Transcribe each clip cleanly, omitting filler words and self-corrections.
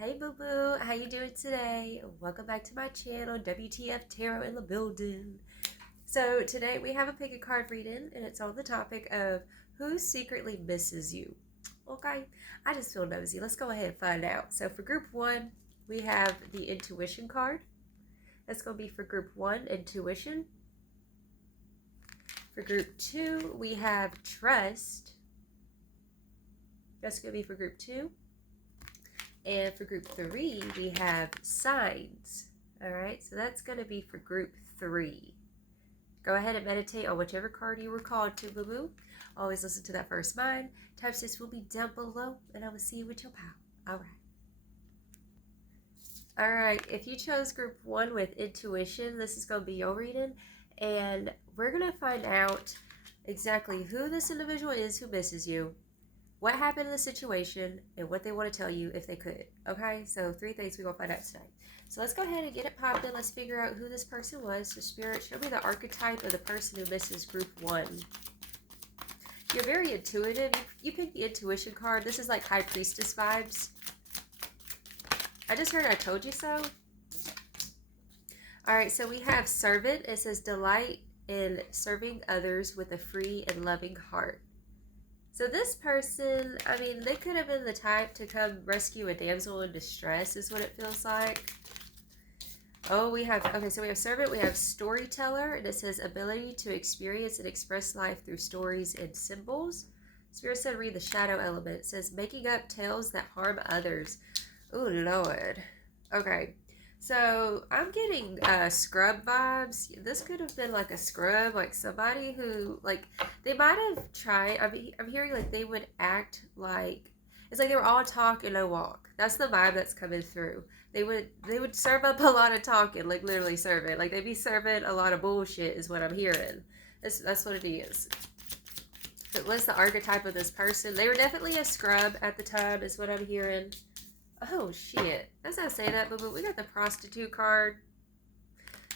Hey boo boo, how you doing today? Welcome back to my channel, WTF Tarot in the building. So today we have a pick a card reading, and it's on the topic of who secretly misses you. Okay, I just feel nosy. Let's go ahead and find out. So for group one, we have the intuition card. That's going to be for group one, intuition. For group two, we have trust. That's going to be for group two. And for group three, we have signs. All right, so that's going to be for group three. Go ahead and meditate on whichever card you were called to, boo boo. Always listen to that first mind. Timestamps will be down below, and I will see you with your pal. All right. All right, if you chose group one with intuition, this is going to be your reading, and we're going to find out exactly who this individual is who misses you, what happened in the situation, and what they want to tell you if they could. Okay, so three things we're going to find out tonight. So let's go ahead and get it popping. Let's figure out who this person was. So Spirit, show me the archetype of the person who misses group one. You're very intuitive. You picked the intuition card. This is like High Priestess vibes. I just heard I told you so. All right, so we have servant. It says delight in serving others with a free and loving heart. So this person, I mean, they could have been the type to come rescue a damsel in distress, is what it feels like. Oh, we have, okay, so we have servant, we have storyteller, and it says ability to experience and express life through stories and symbols. Spirit said read the shadow element. It says making up tales that harm others. Oh, Lord. Okay. So I'm getting scrub vibes. This could have been like a scrub, like somebody who, like, they might have tried. I'm hearing like they would act like it's like they were all talk and no walk. That's the vibe that's coming through. They would serve up a lot of talking, like literally serve it. Like they'd be serving a lot of bullshit, is what I'm hearing. That's what it is. It was the archetype of this person. They were definitely a scrub at the time, is what I'm hearing. Oh, shit. As I say that, but we got the prostitute card.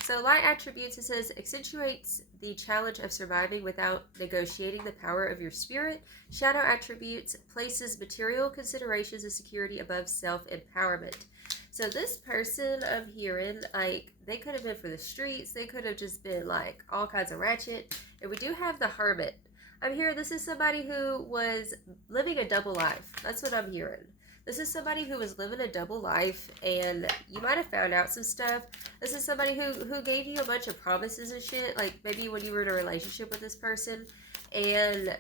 So light attributes, it says, accentuates the challenge of surviving without negotiating the power of your spirit. Shadow attributes, places material considerations and security above self-empowerment. So this person I'm hearing, like, they could have been for the streets. They could have just been, like, all kinds of ratchet. And we do have the hermit. I'm hearing this is somebody who was living a double life. That's what I'm hearing. This is somebody who was living a double life, and you might have found out some stuff. This is somebody who gave you a bunch of promises and shit, like maybe when you were in a relationship with this person, and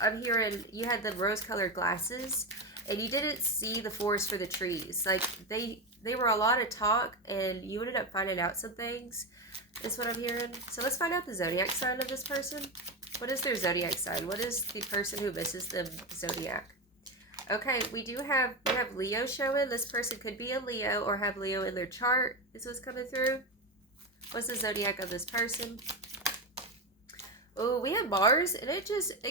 I'm hearing you had the rose-colored glasses, and you didn't see the forest for the trees. Like, they were a lot of talk, and you ended up finding out some things, is what I'm hearing. So let's find out the zodiac sign of this person. What is their zodiac sign? What is the person who misses the zodiac? Okay, we have Leo showing. This person could be a Leo or have Leo in their chart. Is what's coming through. What's the zodiac of this person? Oh, we have Mars, and it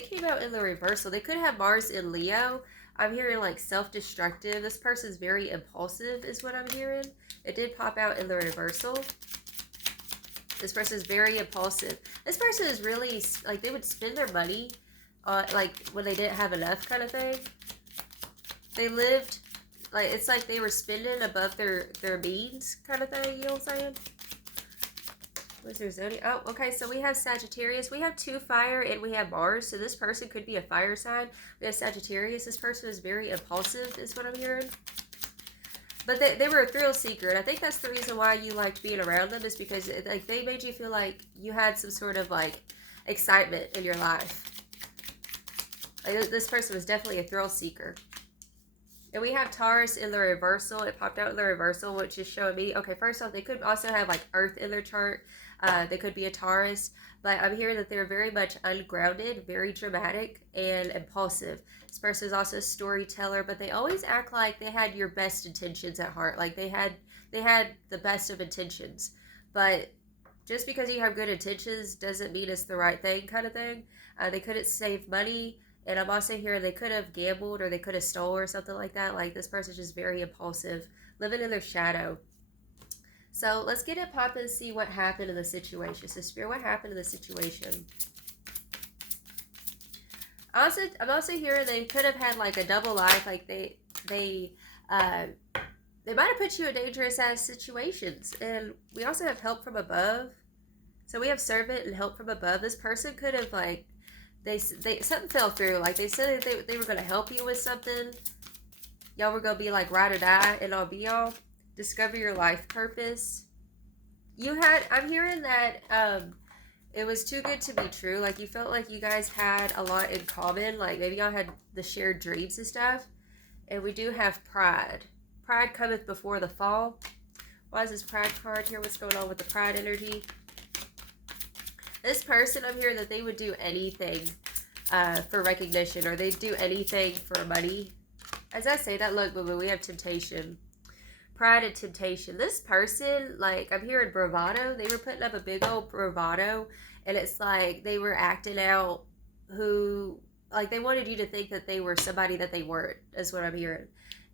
came out in the reversal. They could have Mars in Leo. I'm hearing like self-destructive. This person's very impulsive, is what I'm hearing. It did pop out in the reversal. This person is very impulsive. This person is really like they would spend their money on like when they didn't have enough kind of thing. They lived, like, it's like they were spending above their means kind of thing, you know what I'm saying? What's their zodiac? Oh, okay, so we have Sagittarius. We have 2 fire, and we have Mars, so this person could be a fire sign. We have Sagittarius. This person is very impulsive, is what I'm hearing. But they were a thrill seeker, and I think that's the reason why you liked being around them, is because like they made you feel like you had some sort of, like, excitement in your life. Like, this person was definitely a thrill seeker. And we have Taurus in the reversal. It popped out in the reversal, which is showing me, okay, first off, they could also have, like, Earth in their chart. They could be a Taurus. But I'm hearing that they're very much ungrounded, very dramatic, and impulsive. This person is also a storyteller, but they always act like they had your best intentions at heart. Like, they had the best of intentions. But just because you have good intentions doesn't mean it's the right thing kind of thing. They couldn't save money. And I'm also hearing they could have gambled or they could have stole or something like that. Like, this person's just very impulsive, living in their shadow. So let's get it popping and see what happened in the situation. So Spirit, what happened in the situation? I'm also hearing they could have had like a double life. Like they they might have put you in dangerous ass situations. And we also have help from above. So we have servant and help from above. This person could have like, they something fell through. Like they said that they were going to help you with something. Y'all were going to be like ride or die and all be all. Discover your life purpose. I'm hearing that it was too good to be true. Like you felt like you guys had a lot in common. Like maybe y'all had the shared dreams and stuff. And we do have pride. Pride cometh before the fall. Why is this pride card here? What's going on with the pride energy? This person, I'm hearing that they would do anything for recognition, or they'd do anything for money. As I say that, look, boo-boo, we have temptation. Pride and temptation. This person, like, I'm hearing bravado. They were putting up a big old bravado, and it's like they were acting out who, like, they wanted you to think that they were somebody that they weren't, is what I'm hearing.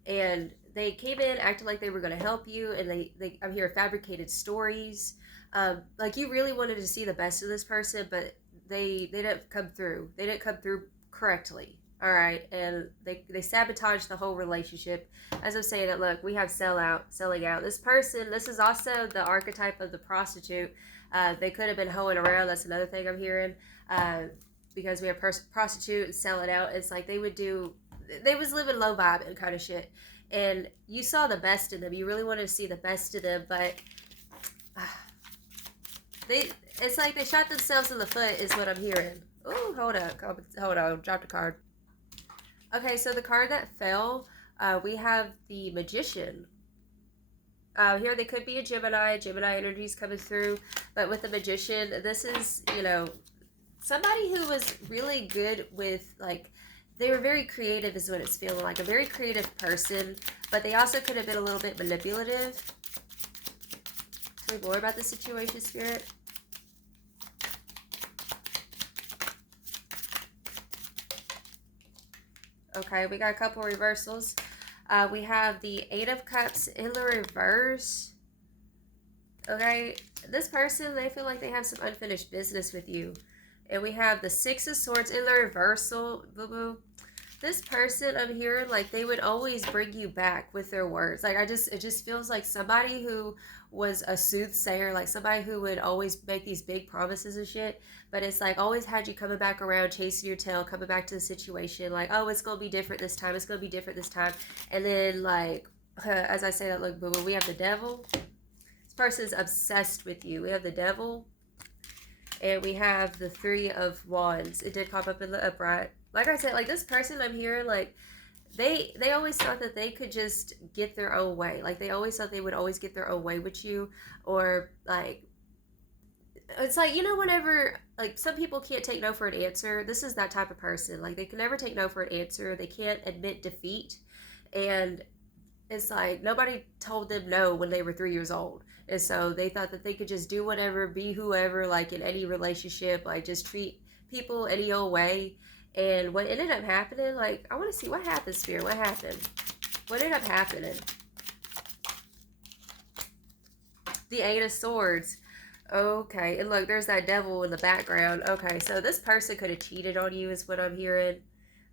And they came in acting like they were going to help you, and I'm hearing fabricated stories. Like you really wanted to see the best of this person, but they didn't come through. They didn't come through correctly. All right, and they sabotaged the whole relationship. As I'm saying it, look, we have selling out. This person, this is also the archetype of the prostitute. They could have been hoeing around. That's another thing I'm hearing. Because we have prostitute and selling out. It's like they was living low vibe and kind of shit. And you saw the best in them. You really wanted to see the best of them, but it's like they shot themselves in the foot is what I'm hearing. Oh, hold on, dropped a card. Okay, so the card that fell, we have the Magician. Here they could be a Gemini energies coming through, but with the Magician, this is, you know, somebody who was really good with, like, they were very creative is what it's feeling like, a very creative person, but they also could have been a little bit manipulative. Tell me more about the situation, Spirit. Okay, we got a couple reversals. We have the Eight of Cups in the reverse. Okay, this person, they feel like they have some unfinished business with you. And we have the Six of Swords in the reversal. Boo-boo. This person, I'm hearing, like, they would always bring you back with their words. Like, it just feels like somebody who was a soothsayer, like somebody who would always make these big promises and shit, but it's like always had you coming back around, chasing your tail, coming back to the situation, like, oh, it's gonna be different this time, it's gonna be different this time. And then, like, as I say that, look, boo-boo, we have the Devil. This person's obsessed with you. We have the Devil, and we have the Three of Wands. It did pop up in the upright. Like I said, like, this person, I'm hearing, like, they always thought that they could just get their own way. Like, they always thought they would always get their own way with you. Or, like, it's like, you know, whenever, like, some people can't take no for an answer. This is that type of person. Like, they can never take no for an answer. They can't admit defeat. And it's like, nobody told them no when they were 3 years old. And so they thought that they could just do whatever, be whoever, like, in any relationship. Like, just treat people any old way. And what ended up happening, like, I want to see what happened, Spirit. What happened? What ended up happening? The Eight of Swords. Okay, and look, there's that Devil in the background. Okay, so this person could have cheated on you is what I'm hearing.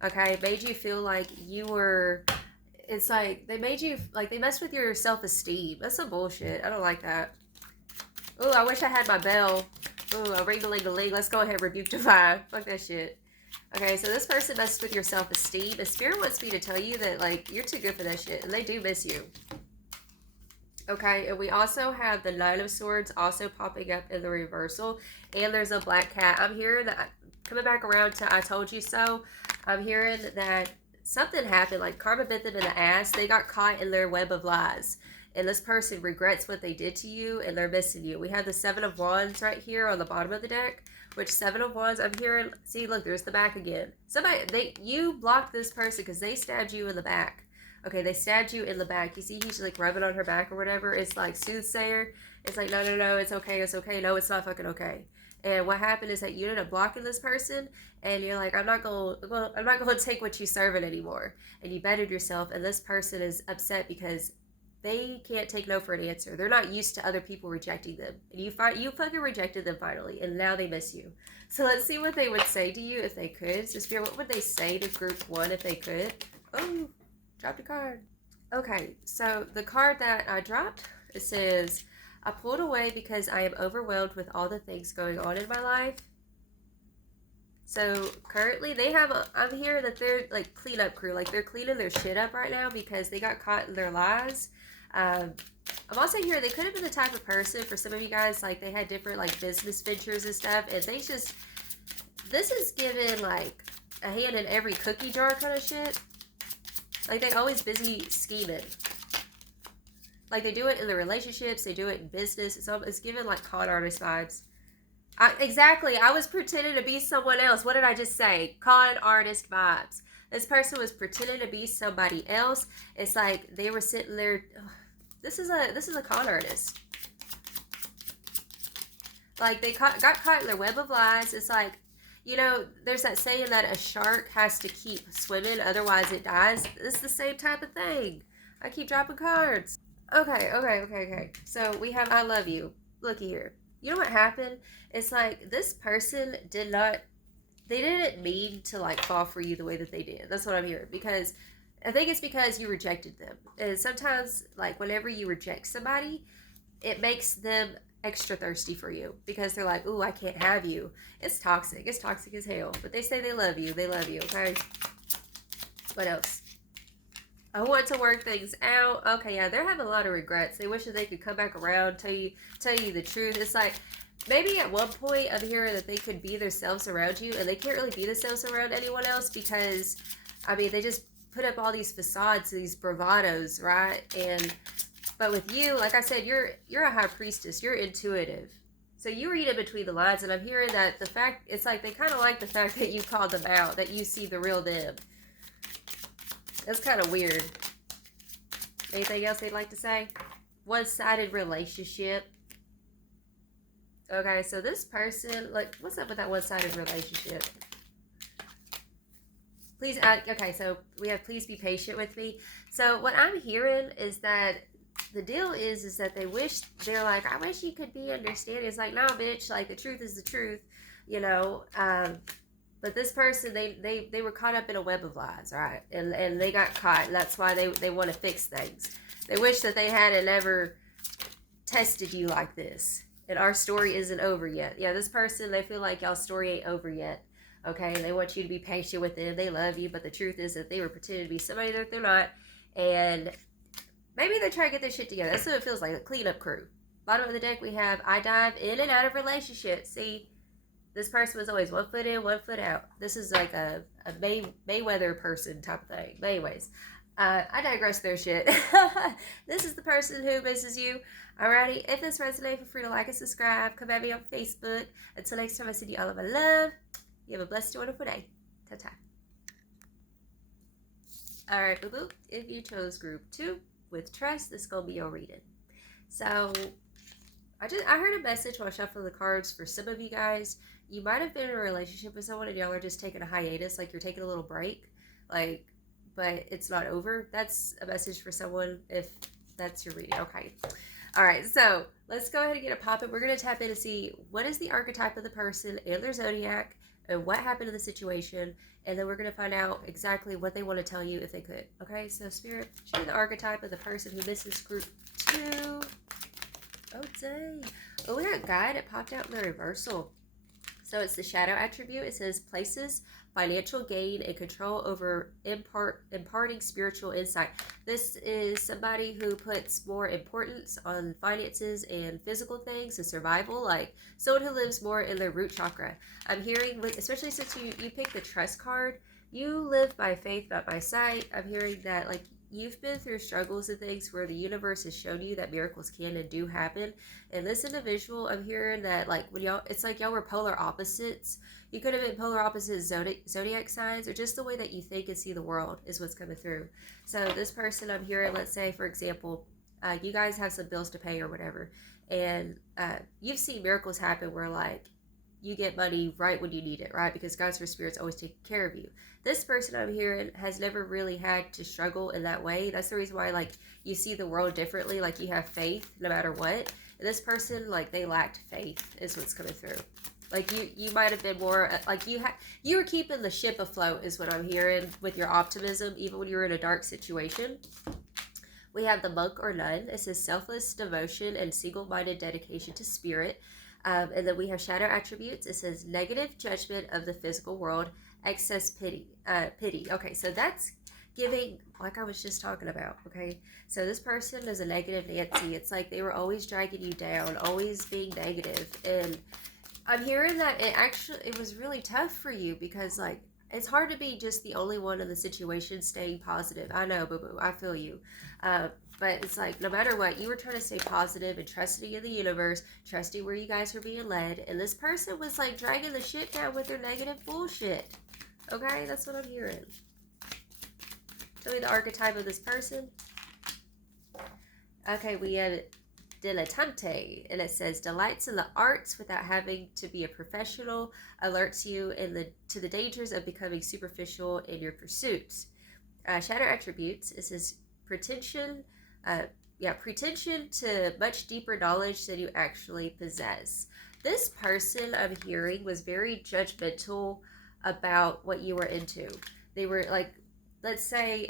Okay, made you feel like you were, it's like, they made you, like, they messed with your self-esteem. That's some bullshit. I don't like that. Ooh, I wish I had my bell. Ooh, a ring-a-ling-a-ling. Let's go ahead and rebuke divine. Fuck that shit. Okay, so this person messed with your self-esteem. The Spirit wants me to tell you that, like, you're too good for that shit, and they do miss you. Okay, and we also have the Nine of Swords also popping up in the reversal, and there's a black cat. I'm hearing that, coming back around to I told you so, I'm hearing that something happened, like karma bit them in the ass. They got caught in their web of lies, and this person regrets what they did to you, and they're missing you. We have the Seven of Wands right here on the bottom of the deck. Which Seven of Wands, I'm hearing, see, look, there's the back again. You blocked this person because they stabbed you in the back. Okay, they stabbed you in the back. You see, he's like rubbing on her back or whatever. It's like soothsayer. It's like, no, it's okay, it's okay. No, it's not fucking okay. And what happened is that you ended up blocking this person, and you're like, I'm not going to take what you serving anymore. And you bettered yourself, and this person is upset because they can't take no for an answer. They're not used to other people rejecting them. And you fucking rejected them finally, and now they miss you. So let's see what they would say to you if they could. So Spirit, what would they say to group one if they could? Oh, dropped a card. Okay, so the card that I dropped, it says, I pulled away because I am overwhelmed with all the things going on in my life. So currently they have I'm hearing that they're like cleanup crew, like they're cleaning their shit up right now because they got caught in their lies. Um, I'm also hearing they could have been the type of person, for some of you guys, like they had different like business ventures and stuff, and they just, this is given like a hand in every cookie jar kind of shit. Like they always busy scheming. Like they do it in the relationships, they do it in business. It's given like con artist vibes. Exactly. I was pretending to be someone else. What did I just say? Con artist vibes. This person was pretending to be somebody else. It's like they were sitting there. Ugh, this is a con artist. Like they got caught in their web of lies. It's like, you know, there's that saying that a shark has to keep swimming, otherwise it dies. It's the same type of thing. I keep dropping cards. Okay. So we have I love you. Looky here. You know what happened? It's like this person they didn't mean to like fall for you the way that they did. That's what I'm hearing. Because I think it's because you rejected them. And sometimes, like, whenever you reject somebody, it makes them extra thirsty for you because they're like, ooh, I can't have you. It's toxic. It's toxic as hell. But they say they love you. They love you, okay? What else? I want to work things out. Okay, yeah, they're having a lot of regrets. They wish that they could come back around, tell you the truth. It's like maybe at one point I'm hearing that they could be themselves around you, and they can't really be themselves around anyone else because, I mean, they just put up all these facades, these bravados, right? And but with you, like I said, you're a high priestess. You're intuitive. So you read in between the lines, and I'm hearing that the fact, it's like they kind of like the fact that you called them out, that you see the real them. That's kind of weird. Anything else they'd like to say? One-sided relationship. Okay, so this person, like, what's up with that one-sided relationship? Please, okay, so we have please be patient with me. So what I'm hearing is that the deal is that they're like, I wish you could be understanding. It's like, no, bitch, like the truth is the truth, you know. But this person, they were caught up in a web of lies, right? And they got caught, and that's why they want to fix things. They wish that they hadn't ever tested you like this. And our story isn't over yet. Yeah, this person, they feel like y'all's story ain't over yet. Okay, and they want you to be patient with them. They love you, but the truth is that they were pretending to be somebody that they're not. And maybe they try to get their shit together. That's what it feels like, a cleanup crew. Bottom of the deck, we have I dive in and out of relationships. See, this person was always 1 foot in, 1 foot out. This is like a Mayweather person type of thing. But anyways, I digress their shit. This is the person who misses you. Alrighty, if this resonates, feel free to like and subscribe. Come at me on Facebook. Until next time, I send you all of my love. You have a blessed, wonderful day. Ta-ta. Alright, boo-boo. If you chose group 2 with trust, this is going to be your reading. So, I heard a message while shuffling the cards for some of you guys. You might have been in a relationship with someone and y'all are just taking a hiatus, like you're taking a little break, like, but it's not over. That's a message for someone if that's your reading. Okay. All right. So let's go ahead and get a pop-up. We're going to tap in to see what is the archetype of the person and their zodiac and what happened in the situation. And then we're going to find out exactly what they want to tell you if they could. Okay. So Spirit, show me the archetype of the person who misses group 2. Oh, dang. Oh, we got guide. It popped out in the reversal. So it's the shadow attribute. It says places financial gain and control over imparting spiritual insight. This is somebody who puts more importance on finances and physical things and survival, like someone who lives more in their root chakra. I'm hearing, especially since you picked the trust card, you live by faith, not by sight. I'm hearing that, like, you've been through struggles and things where the universe has shown you that miracles can and do happen. And this individual, I'm hearing that, like, when y'all, it's like y'all were polar opposites. You could have been polar opposite zodiac signs, or just the way that you think and see the world is what's coming through. So this person, I'm hearing, let's say, for example, you guys have some bills to pay or whatever, and you've seen miracles happen where, like, you get money right when you need it, right? Because God's spirits always take care of you. This person I'm hearing has never really had to struggle in that way. That's the reason why, like, you see the world differently. Like, you have faith no matter what. And this person, like, they lacked faith is what's coming through. Like, you might have been more, like, you were keeping the ship afloat is what I'm hearing with your optimism, even when you were in a dark situation. We have the monk or nun. It says selfless devotion and single-minded dedication to spirit. And then we have shadow attributes. It says negative judgment of the physical world, excess pity. Okay, so that's giving, like I was just talking about. Okay, so this person is a negative Nancy. It's like they were always dragging you down, always being negative. And I'm hearing that it was really tough for you because, like, it's hard to be just the only one in the situation staying positive. I know, boo boo, I feel you. But it's like, no matter what, you were trying to stay positive and trusting in the universe, trusting where you guys were being led. And this person was like dragging the shit down with their negative bullshit. Okay, that's what I'm hearing. Tell me the archetype of this person. Okay, we have dilettante, and it says delights in the arts without having to be a professional, alerts you to the dangers of becoming superficial in your pursuits. Shadow attributes, it says pretension to much deeper knowledge than you actually possess. This person, I'm hearing, was very judgmental about what you were into. They were like, let's say,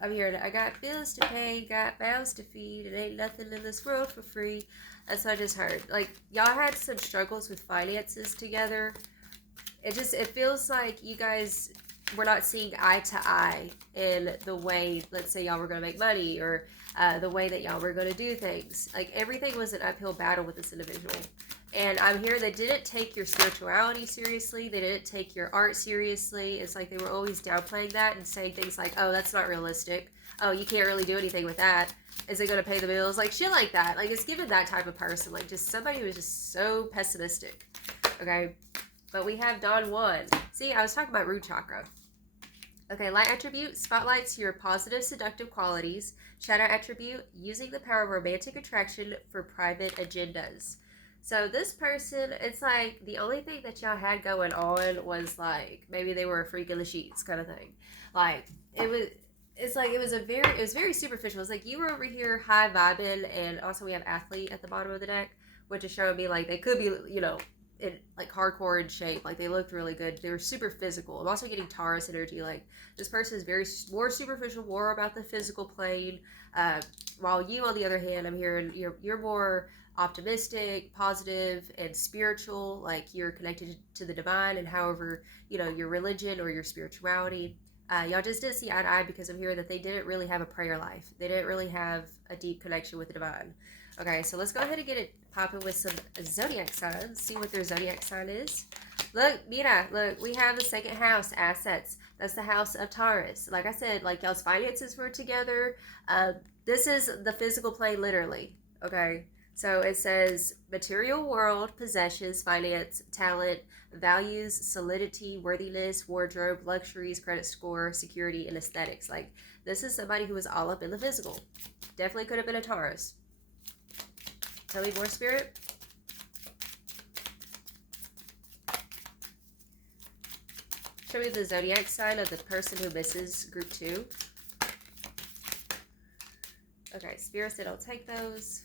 I'm hearing, I got bills to pay, got mouths to feed, it ain't nothing in this world for free. That's what I just heard. Like, y'all had some struggles with finances together. It feels like you guys were not seeing eye to eye in the way, let's say, y'all were going to make money, or the way that y'all were going to do things. Like, everything was an uphill battle with this individual. And I'm here, they didn't take your spirituality seriously. They didn't take your art seriously. It's like they were always downplaying that and saying things like, oh, that's not realistic. Oh, you can't really do anything with that. Is it going to pay the bills? Like, shit like that. Like, it's given that type of person. Like, just somebody who is just so pessimistic. Okay? But we have Don Juan. See, I was talking about root chakra. Okay, light attribute spotlights your positive seductive qualities. Shadow attribute, using the power of romantic attraction for private agendas. So this person, it's like the only thing that y'all had going on was like maybe they were a freak in the sheets kind of thing. Like it was very superficial. It's like you were over here high vibing, and also we have athlete at the bottom of the deck, which is showing me like they could be, you know, in like hardcore in shape. Like they looked really good. They were super physical. I'm also getting Taurus energy. Like this person is more superficial, more about the physical plane. While you, on the other hand, I'm hearing you're more optimistic, positive, and spiritual. Like you're connected to the divine, and however, you know, your religion or your spirituality. Y'all just didn't see eye to eye because I'm hearing that they didn't really have a prayer life. They didn't really have a deep connection with the divine. Okay, so let's go ahead and get it popping with some zodiac signs. See what their zodiac sign is. Look, mira, look, we have the second house, assets. That's the house of Taurus. Like I said, like y'all's finances were together. This is the physical plane, literally. Okay, so it says material world, possessions, finance, talent, values, solidity, worthiness, wardrobe, luxuries, credit score, security, and aesthetics. Like this is somebody who was all up in the physical. Definitely could have been a Taurus. Tell me more, Spirit. Show me the zodiac sign of the person who misses group 2. Okay, Spirit said I'll take those.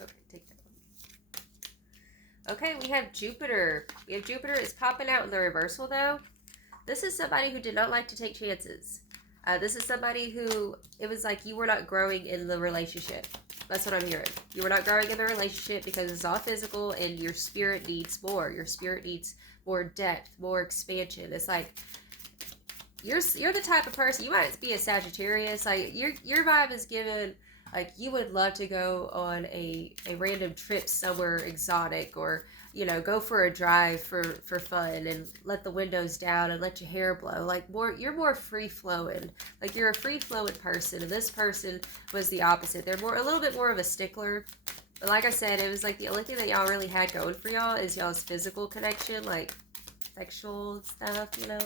Okay, take that one. Okay, we have Jupiter. We have Jupiter is popping out in the reversal, though. This is somebody who did not like to take chances. This is somebody who, it was like you were not growing in the relationship. That's what I'm hearing. You were not growing in the relationship because it's all physical and your spirit needs more. Your spirit needs more depth, more expansion. It's like, you're the type of person, you might be a Sagittarius. Like, your vibe is given, like, you would love to go on a random trip somewhere exotic, or, you know, go for a drive for fun and let the windows down and let your hair blow. Like, you're more free-flowing. Like, you're a free-flowing person, and this person was the opposite. They're a little bit more of a stickler. But like I said, it was like the only thing that y'all really had going for y'all is y'all's physical connection, like sexual stuff, you know.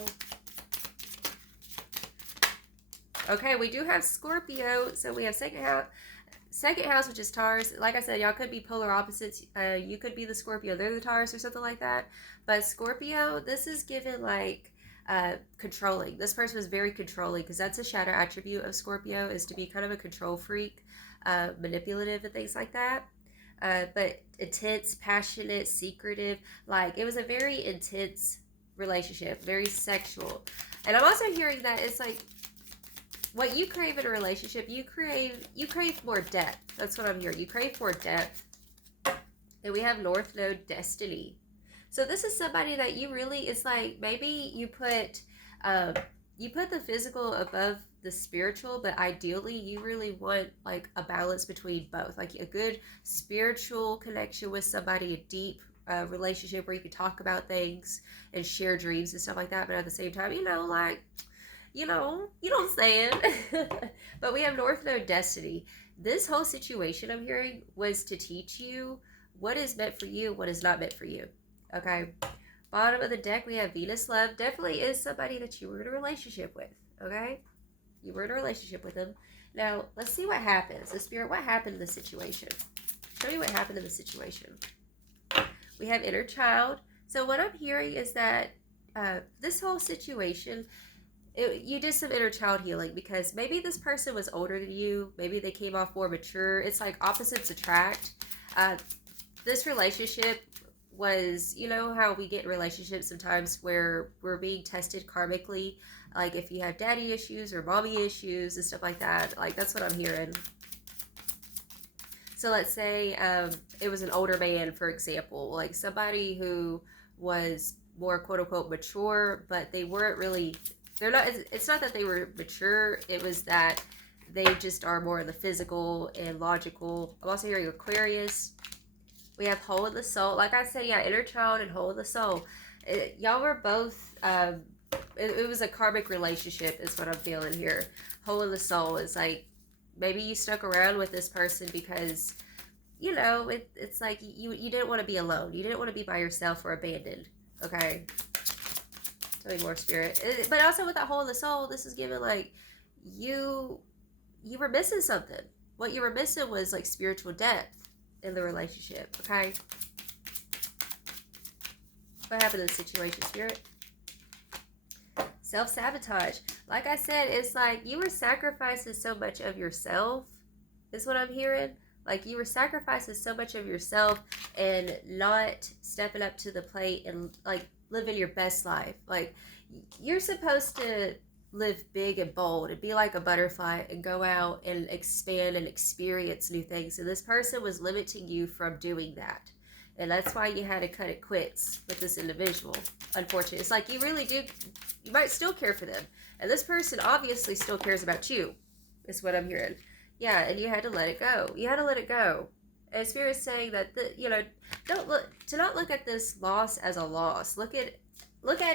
Okay, we do have Scorpio, so we have second house, which is Taurus. Like I said, y'all could be polar opposites. You could be the Scorpio, they're the Taurus, or something like that. But Scorpio, this is given like controlling. This person was very controlling, because that's a shadow attribute of Scorpio, is to be kind of a control freak, manipulative and things like that. But intense, passionate, secretive. Like, it was a very intense relationship, very sexual. And I'm also hearing that it's like what you crave in a relationship, you crave more depth. That's what I'm hearing. You crave more depth. And we have North Node Destiny. So this is somebody that you really, it's like maybe you put the physical above the spiritual, but ideally you really want like a balance between both, like a good spiritual connection with somebody, a deep relationship where you can talk about things and share dreams and stuff like that, but at the same time, you know what I'm saying. But we have North Node Destiny. This whole situation I'm hearing was to teach you what is meant for you, what is not meant for you. Okay. Bottom of the deck, we have Venus Love. Definitely is somebody that you were in a relationship with. Okay. You were in a relationship with them. Now, let's see what happens. The Spirit, what happened in the situation? Show me what happened in the situation. We have Inner Child. So what I'm hearing is that this whole situation, you did some inner child healing, because maybe this person was older than you. Maybe they came off more mature. It's like opposites attract. This relationship was, you know how we get in relationships sometimes where we're being tested karmically, like if you have daddy issues or mommy issues and stuff like that. Like that's what I'm hearing. So let's say it was an older man, for example, like somebody who was more quote unquote mature, but they weren't really, it's not that they were mature, it was that they just are more in the physical and logical. I'm also hearing Aquarius. We have Hole in the Soul. Like I said, yeah, Inner Child and Hole in the Soul. Y'all were both, it was a karmic relationship is what I'm feeling here. Hole in the Soul is like, maybe you stuck around with this person because, you know, it's like you didn't want to be alone. You didn't want to be by yourself or abandoned. Okay. Tell me more, Spirit. But also with that Hole in the Soul, this is giving like, you were missing something. What you were missing was like spiritual depth in the relationship. Okay. What happened in the situation, Spirit? Self-sabotage. Like I said, it's like you were sacrificing so much of yourself, is what I'm hearing. Like you were sacrificing so much of yourself and not stepping up to the plate and like living your best life. Like you're supposed to live big and bold and be like a butterfly and go out and expand and experience new things. And this person was limiting you from doing that. And that's why you had to cut it quits with this individual. Unfortunately, it's like you really do, you might still care for them. And this person obviously still cares about you, is what I'm hearing. Yeah, and you had to let it go. You had to let it go. And Spirit's saying that, not look at this loss as a loss. Look at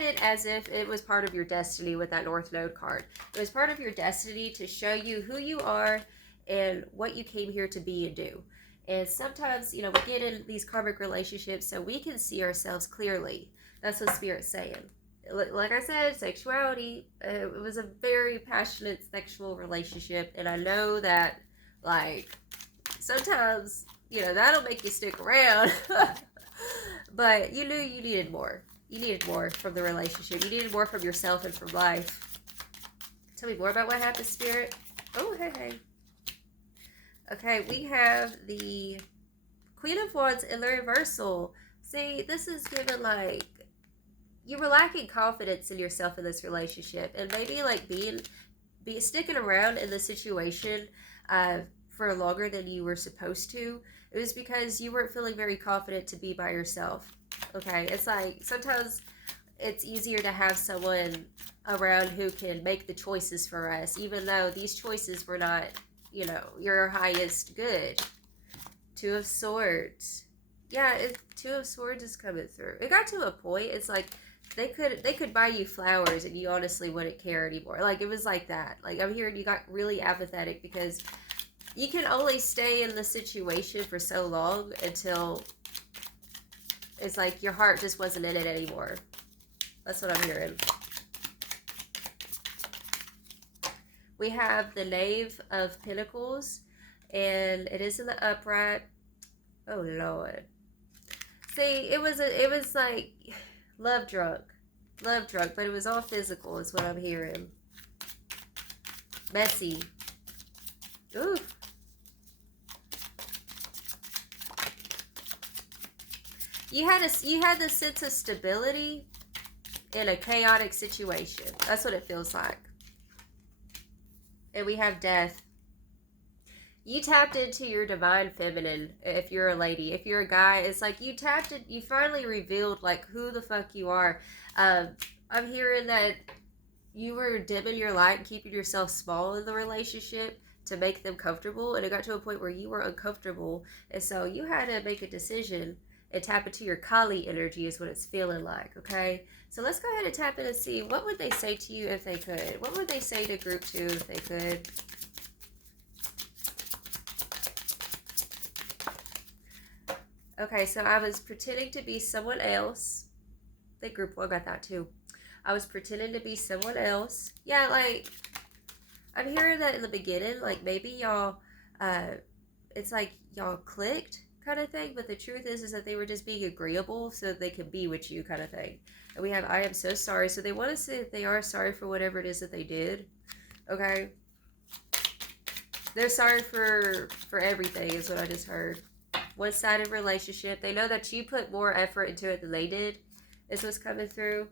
it as if it was part of your destiny with that North Node card. It was part of your destiny to show you who you are and what you came here to be and do. And sometimes, we get in these karmic relationships so we can see ourselves clearly. That's what Spirit's saying. Like I said, sexuality, it was a very passionate sexual relationship. And I know that, like, sometimes, that'll make you stick around. But you knew you needed more. You needed more from the relationship. You needed more from yourself and from life. Tell me more about what happened, Spirit. Oh, hey. Okay, we have the Queen of Wands in the reversal. See, this is given like you were lacking confidence in yourself in this relationship, and maybe like be sticking around in the situation for longer than you were supposed to. It was because you weren't feeling very confident to be by yourself. Okay, it's like sometimes it's easier to have someone around who can make the choices for us, even though these choices were not, your highest good. Two of Swords. Yeah, Two of Swords is coming through. It got to a point, it's like they could buy you flowers and you honestly wouldn't care anymore. Like it was like that. Like I'm hearing you got really apathetic because you can only stay in the situation for so long until it's like your heart just wasn't in it anymore. That's what I'm hearing. We have the Knave of Pentacles, and it is in the upright. Oh Lord. See, it was like love drunk, but it was all physical is what I'm hearing. Messy. Ooh. You had this sense of stability in a chaotic situation. That's what it feels like. And we have death. You tapped into your divine feminine if you're a lady. If you're a guy, it's like you tapped it, you finally revealed like who the fuck you are. I'm hearing that you were dimming your light and keeping yourself small in the relationship to make them comfortable, and it got to a point where you were uncomfortable, and so you had to make a decision and tap into your Kali energy is what it's feeling like. Okay, so let's go ahead and tap in and see what would they say to you if they could. What would they say to group 2 if they could? Okay, so I was pretending to be someone else. I think group 1 got that too. I was pretending to be someone else. Yeah, like, I'm hearing that in the beginning, like, maybe y'all, it's like y'all clicked kind of thing, but the truth is that they were just being agreeable so that they could be with you kind of thing. And we have, I am so sorry. So they want to say that they are sorry for whatever it is that they did. Okay? They're sorry for everything is what I just heard. One-sided relationship. They know that you put more effort into it than they did is what's coming through.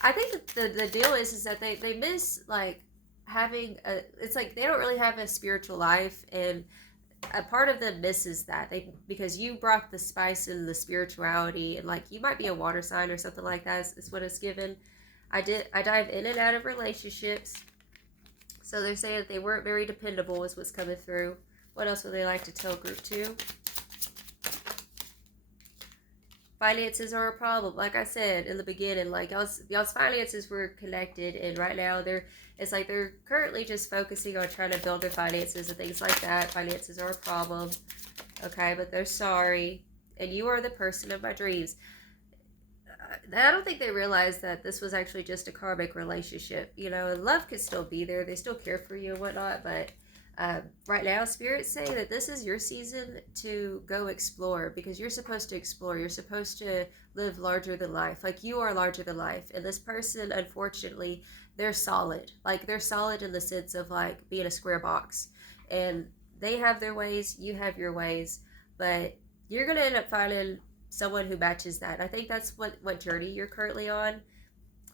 I think that the deal is that they miss like having a, it's like they don't really have a spiritual life, and a part of them misses that because you brought the spice and the spirituality, and like you might be a water sign or something like that is what it's given. I dive in and out of relationships, so they're saying that they weren't very dependable is what's coming through. What else would they like to tell group 2? Finances are a problem. Like I said in the beginning, like y'all's finances were connected, and right now it's like they're currently just focusing on trying to build their finances and things like that. Finances are a problem. Okay, but they're sorry. And you are the person of my dreams. I don't think they realized that this was actually just a karmic relationship. You know, and love could still be there. They still care for you and whatnot, but right now, Spirit's saying that this is your season to go explore, because you're supposed to explore. You're supposed to live larger than life. Like, you are larger than life. And this person, unfortunately, they're solid. Like, they're solid in the sense of, like, being a square box. And they have their ways, you have your ways. But you're going to end up finding someone who matches that. I think that's what journey you're currently on.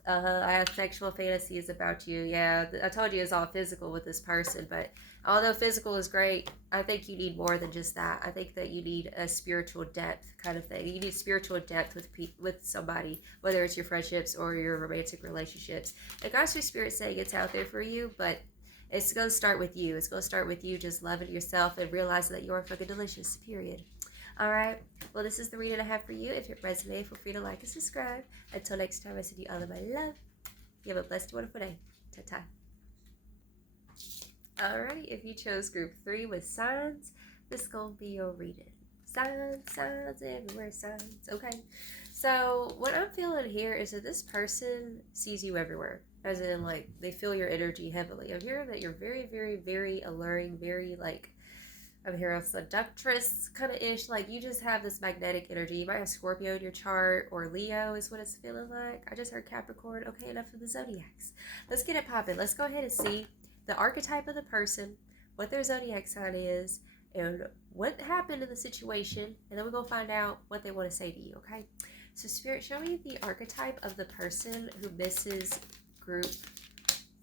I have sexual fantasies about you. Yeah, I told you it's all physical with this person, but although physical is great, I think you need more than just that. I think that you need a spiritual depth kind of thing. You need spiritual depth with somebody, whether it's your friendships or your romantic relationships. And God's your Spirit saying it's out there for you, but it's going to start with you. It's going to start with you just loving yourself and realizing that you're fucking delicious, period. Alright, well, this is the reading I have for you. If it resonated, feel free to like and subscribe. Until next time, I send you all of my love. You have a blessed, wonderful day. Ta-ta. Alright, if you chose group 3 with signs, this is going to be your reading. Signs everywhere, signs. Okay, so what I'm feeling here is that this person sees you everywhere. As in, like, they feel your energy heavily. I'm hearing that you're very, very, very alluring, very, like, I'm hearing seductress kind of ish. Like, you just have this magnetic energy. You might have Scorpio in your chart, or Leo is what it's feeling like. I just heard Capricorn. Okay, enough of the zodiacs. Let's get it popping. Let's go ahead and see the archetype of the person, what their zodiac sign is, and what happened in the situation. And then we're going to find out what they want to say to you, okay? So, Spirit, show me the archetype of the person who misses group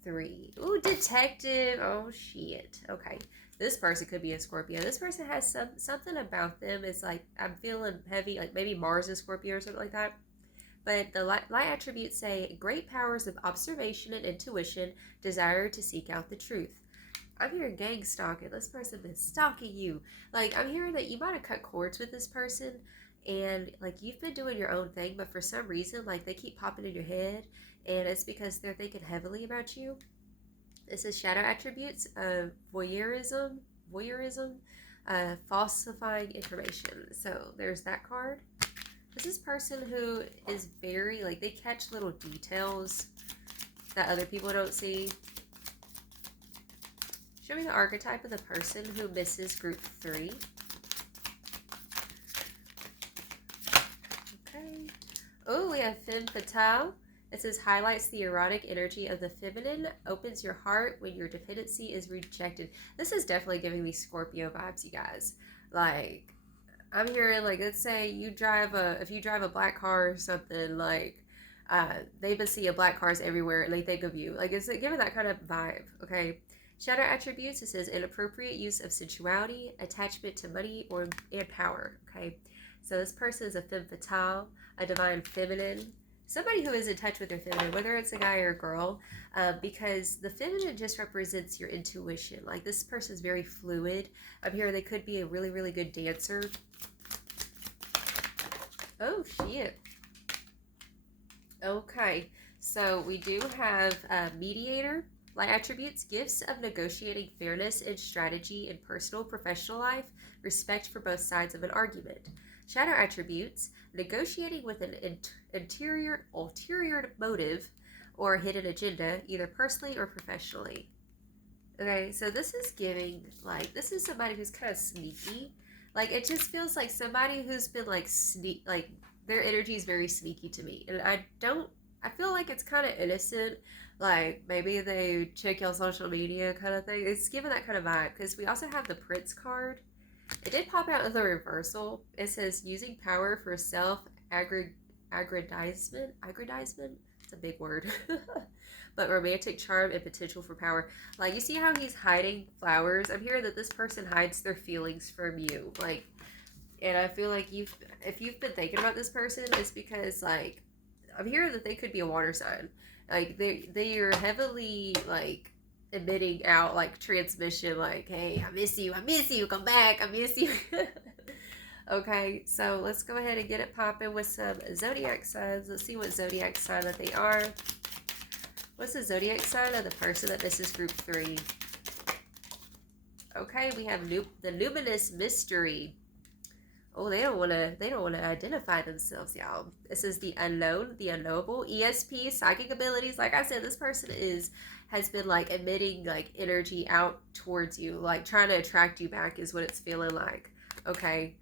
3. Ooh, detective. Oh, shit. Okay. This person could be a Scorpio. This person has something about them. It's like, I'm feeling heavy, like maybe Mars is Scorpio or something like that. But the light attributes say, great powers of observation and intuition, desire to seek out the truth. I'm hearing gang stalking. This person has been stalking you. Like, I'm hearing that you might have cut cords with this person, and like you've been doing your own thing, but for some reason, like, they keep popping in your head, and it's because they're thinking heavily about you. This is shadow attributes of voyeurism, falsifying information. So there's that card. This is person who is very, like, they catch little details that other people don't see. Show me the archetype of the person who misses group 3. Okay. Oh, we have femme fatale. It says, highlights the erotic energy of the feminine, opens your heart when your dependency is rejected. This is definitely giving me Scorpio vibes, you guys. Like, I'm hearing like, let's say if you drive a black car or something, like they even see a black cars everywhere and they think of you. Like it's giving that kind of vibe. Okay. Shadow attributes, it says inappropriate use of sensuality, attachment to money or and power. Okay. So this person is a femme fatale, a divine feminine, somebody who is in touch with their feminine, whether it's a guy or a girl, because the feminine just represents your intuition. Like this person is very fluid. I'm here, they could be a really, really good dancer. Oh, shit. Okay, so we do have mediator. Light attributes, gifts of negotiating fairness and strategy in personal, professional life, respect for both sides of an argument. Shadow attributes, negotiating with an ulterior motive or hidden agenda, either personally or professionally. Okay, so this is giving, like, this is somebody who's kind of sneaky. Like, it just feels like somebody who's been, like, their energy is very sneaky to me. And I feel like it's kind of innocent. Like, maybe they check your social media kind of thing. It's giving that kind of vibe. Because we also have the Prince card. It did pop out in the reversal. It says, using power for self-aggrandizement. Aggrandizement? It's a big word. But romantic charm and potential for power. Like, you see how he's hiding flowers? I'm hearing that this person hides their feelings from you. Like, and I feel like if you've been thinking about this person, it's because, like, I'm hearing that they could be a water sign. Like, they are heavily, like, emitting out, like, transmission, like, hey, I miss you, come back, I miss you. Okay, so let's go ahead and get it popping with some zodiac signs. Let's see what zodiac sign that they are. What's the zodiac sign of the person that this is group 3? Okay, we have the luminous mystery. Oh, they don't want to identify themselves, y'all. This is the unknown, the unknowable, ESP, psychic abilities. Like I said, this person has been like emitting like energy out towards you, like trying to attract you back is what it's feeling like. Okay,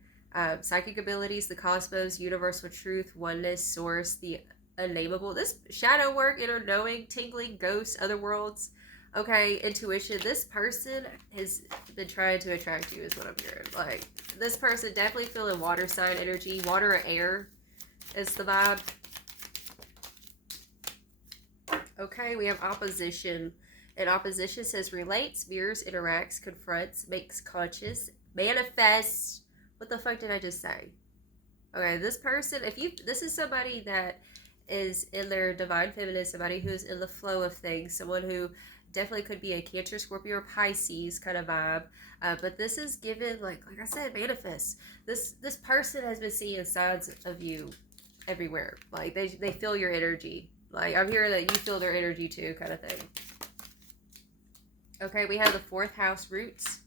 psychic abilities, the cosmos, universal truth, oneness, source, the unnameable. This shadow work, inner knowing, tingling, ghosts, other worlds. Okay, intuition. This person has been trying to attract you is what I'm hearing. Like, this person definitely feeling water sign energy. Water or air is the vibe. Okay, we have opposition. And opposition says relates, mirrors, interacts, confronts, makes conscious, manifests. What the fuck did I just say? Okay, this person, this is somebody that is in their divine feminine, somebody who's in the flow of things, someone who definitely could be a Cancer, Scorpio, or Pisces kind of vibe. But this is given, like I said, manifest. This person has been seeing signs of you everywhere. Like they feel your energy. Like I'm hearing that you feel their energy too, kind of thing. Okay, we have the 4th house, roots.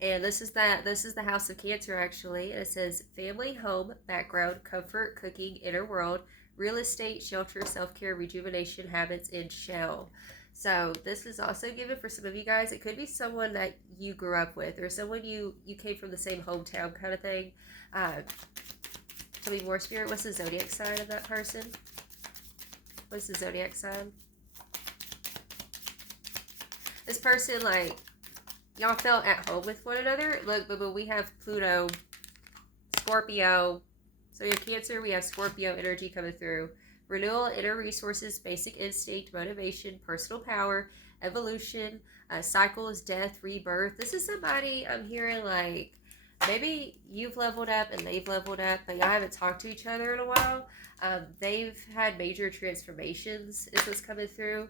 And this is the house of Cancer, actually. And it says family, home, background, comfort, cooking, inner world, real estate, shelter, self-care, rejuvenation, habits, and shell. So this is also given for some of you guys. It could be someone that you grew up with or someone you came from the same hometown kind of thing. Tell me more, Spirit. What's the zodiac sign of that person? What's the zodiac sign? This person, like, y'all felt at home with one another. Look, but we have Pluto, Scorpio. So your Cancer, we have Scorpio energy coming through. Renewal, inner resources, basic instinct, motivation, personal power, evolution, cycles, death, rebirth. This is somebody I'm hearing like maybe you've leveled up and they've leveled up, but y'all haven't talked to each other in a while. They've had major transformations is what's coming through.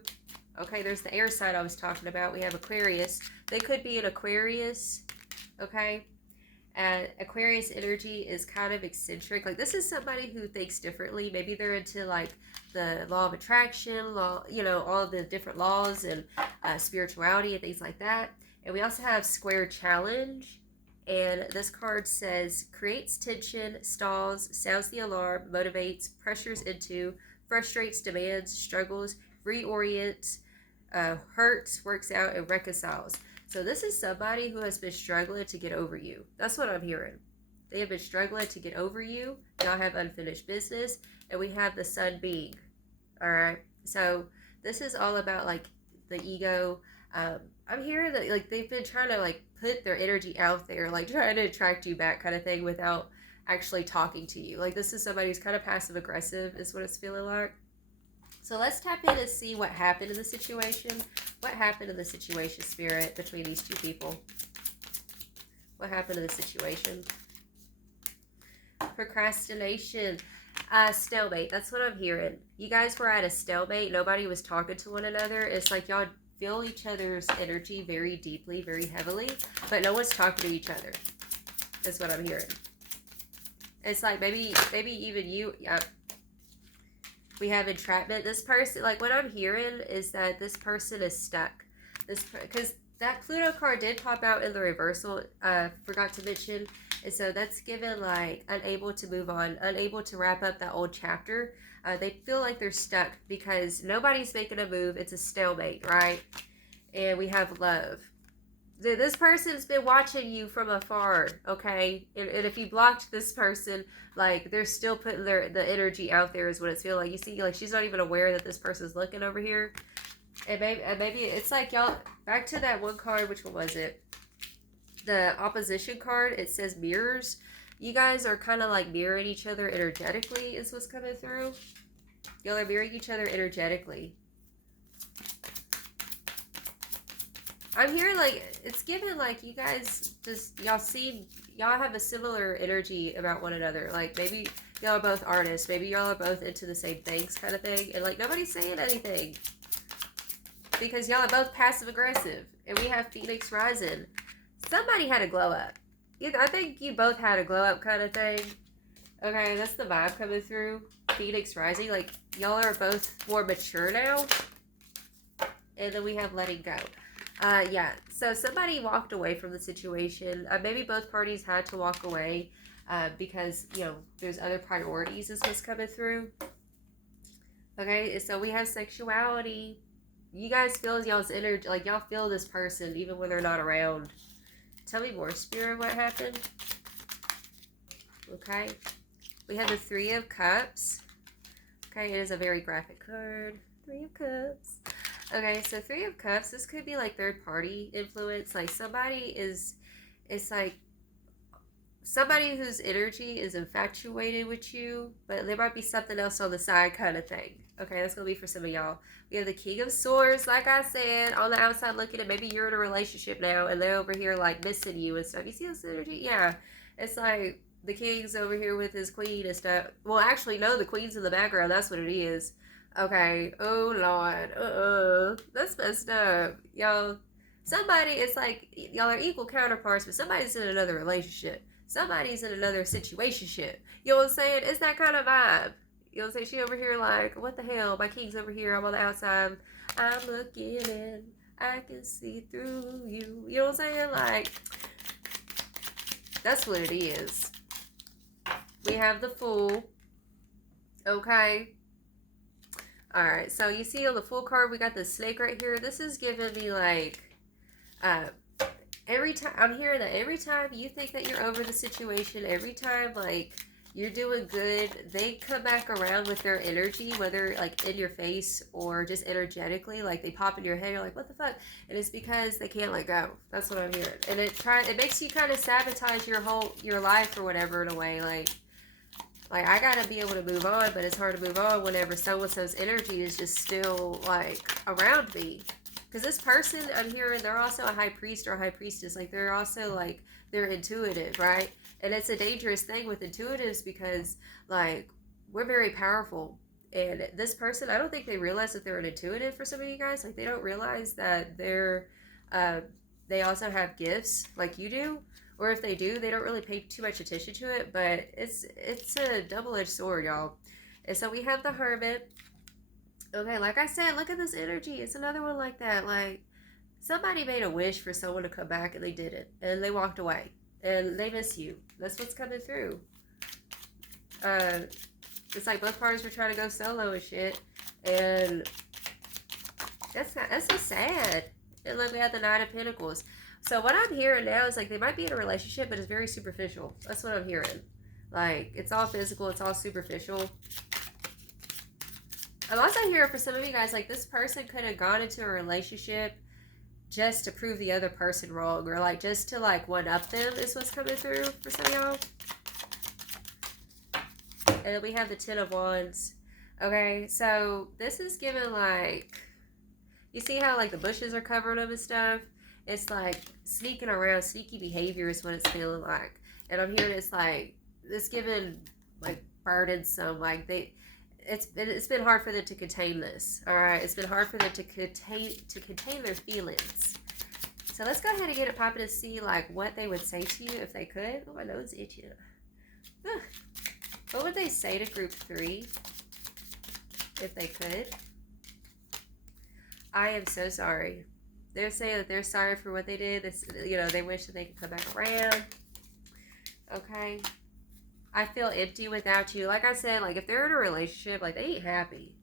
Okay, there's the air sign I was talking about. We have Aquarius. They could be an Aquarius. Okay. Aquarius energy is kind of eccentric. Like this is somebody who thinks differently. Maybe they're into like the law of attraction, all the different laws and spirituality and things like that. And we also have square challenge. And this card says creates tension, stalls, sounds the alarm, motivates, pressures into, frustrates, demands, struggles, reorients, hurts, works out, and reconciles. So this is somebody who has been struggling to get over you. That's what I'm hearing. They have been struggling to get over you. Y'all have unfinished business. And we have the sun being. Alright. So this is all about like the ego. I'm hearing that like they've been trying to like put their energy out there, like trying to attract you back kind of thing without actually talking to you. Like, this is somebody who's kind of passive aggressive is what it's feeling like. So let's tap in and see what happened in the situation. What happened in the situation, Spirit, between these two people? What happened in the situation? Procrastination. Stalemate. That's what I'm hearing. You guys were at a stalemate. Nobody was talking to one another. It's like y'all feel each other's energy very deeply, very heavily, but no one's talking to each other. That's what I'm hearing. It's like maybe even you. Yeah. We have entrapment. This person, like, what I'm hearing is that this person is stuck. Because that Pluto card did pop out in the reversal. Forgot to mention. And so that's given, like, unable to move on, unable to wrap up that old chapter. They feel like they're stuck because nobody's making a move. It's a stalemate, right? And we have love. This person's been watching you from afar, okay? And if you blocked this person, like, they're still putting the energy out there is what it's feeling like. You see, like, she's not even aware that this person's looking over here. And maybe it's like y'all, back to that one card, which one was it? The opposition card, it says mirrors. You guys are kind of like mirroring each other energetically is what's coming through. Y'all are mirroring each other energetically. I'm hearing, like, it's given, like, you guys just, y'all have a similar energy about one another. Like, maybe y'all are both artists. Maybe y'all are both into the same things kind of thing. And, like, nobody's saying anything. Because y'all are both passive aggressive. And we have Phoenix rising. Somebody had a glow up. I think you both had a glow up kind of thing. Okay, that's the vibe coming through. Phoenix rising. Like, y'all are both more mature now. And then we have letting go. Yeah, so somebody walked away from the situation. Maybe both parties had to walk away because, you know, there's other priorities is what's coming through. Okay, so we have sexuality. You guys feel y'all's energy, like y'all feel this person even when they're not around. Tell me more, Spirit, what happened? Okay, we have the Three of Cups. Okay, it is a very graphic card. Three of Cups. Okay, so Three of Cups, this could be like third party influence. Like somebody is, it's like somebody whose energy is infatuated with you, but there might be something else on the side kind of thing. Okay, that's going to be for some of y'all. We have the King of Swords, like I said, on the outside looking at, maybe you're in a relationship now and they're over here like missing you and stuff. You see this energy? Yeah. It's like the King's over here with his Queen and stuff. Well, actually, no, the Queen's in the background. That's what it is. Okay. Oh, Lord. That's messed up. Y'all, somebody, it's like, y'all are equal counterparts, but somebody's in another relationship. Somebody's in another situationship. You know what I'm saying? It's that kind of vibe. You know what I'm saying? She over here like, what the hell? My King's over here. I'm on the outside. I'm looking in. I can see through you. You know what I'm saying? Like, that's what it is. We have the Fool. Okay. Alright, so you see on the Fool card, we got the snake right here. This is giving me like, every time, I'm hearing that every time you think that you're over the situation, every time like you're doing good, they come back around with their energy, whether like in your face or just energetically, like they pop in your head, you're like, what the fuck? And it's because they can't let go. That's what I'm hearing. And it makes you kind of sabotage your life or whatever in a way, like I gotta be able to move on, but it's hard to move on whenever so-and-so's energy is just still, like, around me. Because this person, I'm hearing, they're also a high priest or a high priestess. Like, they're also, like, they're intuitive, right? And it's a dangerous thing with intuitives because, like, we're very powerful. And this person, I don't think they realize that they're an intuitive for some of you guys. Like, they don't realize that they also have gifts like you do. Or if they do, they don't really pay too much attention to it, but it's a double-edged sword, y'all. And so we have the Hermit. Okay, like I said, look at this energy. It's another one like that. Like, somebody made a wish for someone to come back, and they didn't. And they walked away. And they miss you. That's what's coming through. It's like both parties were trying to go solo and shit. And that's so sad. And like we had the Nine of Pentacles. So what I'm hearing now is like they might be in a relationship, but it's very superficial. That's what I'm hearing. Like, it's all physical. It's all superficial. I'm also hearing for some of you guys, like this person could have gone into a relationship just to prove the other person wrong. Or like just to like one-up them is what's coming through for some of y'all. And then we have the Ten of Wands. Okay, so this is given like, you see how like the bushes are covering them and stuff? It's like sneaking around, sneaky behavior is what it's feeling like. And I'm hearing it's like, it's given like burdensome, like it's been hard for them to contain this. All right, it's been hard for them to contain their feelings. So let's go ahead and get it popping and see like what they would say to you if they could. Oh, my nose is itchy. What would they say to group 3 if they could? I am so sorry. They're saying that they're sorry for what they did. This, you know, they wish that they could come back around. Okay. I feel empty without you. Like I said, like if they're in a relationship, like they ain't happy.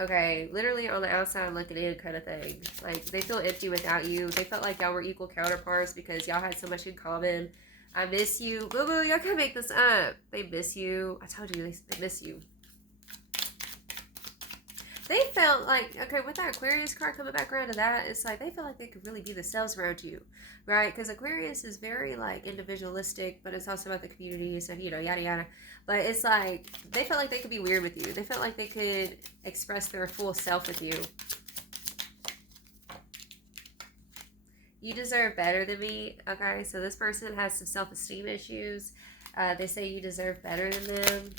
Okay, literally on the outside looking in kind of thing. Like, they feel empty without you. They felt like y'all were equal counterparts because y'all had so much in common. I miss you. Boo boo, y'all can't make this up. They miss you. I told you, they miss you. They felt like, okay, with that Aquarius card coming back around to that, it's like they felt like they could really be themselves around you, right? Because Aquarius is very, like, individualistic, but it's also about the community, so, you know, yada yada. But it's like, they felt like they could be weird with you. They felt like they could express their full self with you. You deserve better than me, okay? So this person has some self-esteem issues. They say you deserve better than them.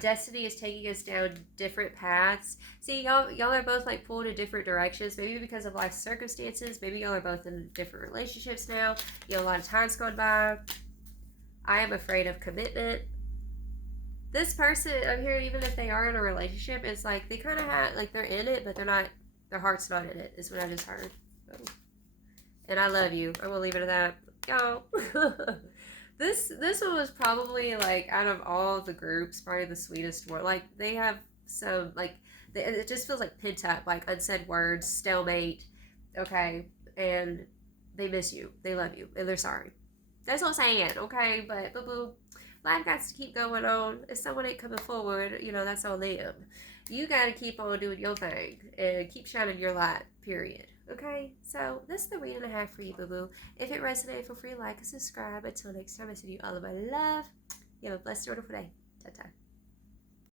Destiny is taking us down different paths. See, y'all are both like pulled in different directions, maybe because of life circumstances. Maybe y'all are both in different relationships now. You know, a lot of time's gone by. I am afraid of commitment. This person, I'm hearing, even if they are in a relationship, it's like they kind of have, like they're in it, but they're not, their heart's not in it, is what I just heard. And I love you. I will leave it at that. Y'all. This one was probably, like, out of all the groups, probably the sweetest one. Like, they have some, like, it just feels like pent up, like, unsaid words, stalemate, okay? And they miss you. They love you. And they're sorry. That's what I'm saying, okay? But, boo-boo, life got to keep going on. If someone ain't coming forward, you know, that's on them. You got to keep on doing your thing and keep shining your light, period. Okay, so this is the reading I have for you, boo-boo. If it resonated, feel free to like and subscribe. Until next time, I send you all of my love. You have a blessed, wonderful day. Ta-ta.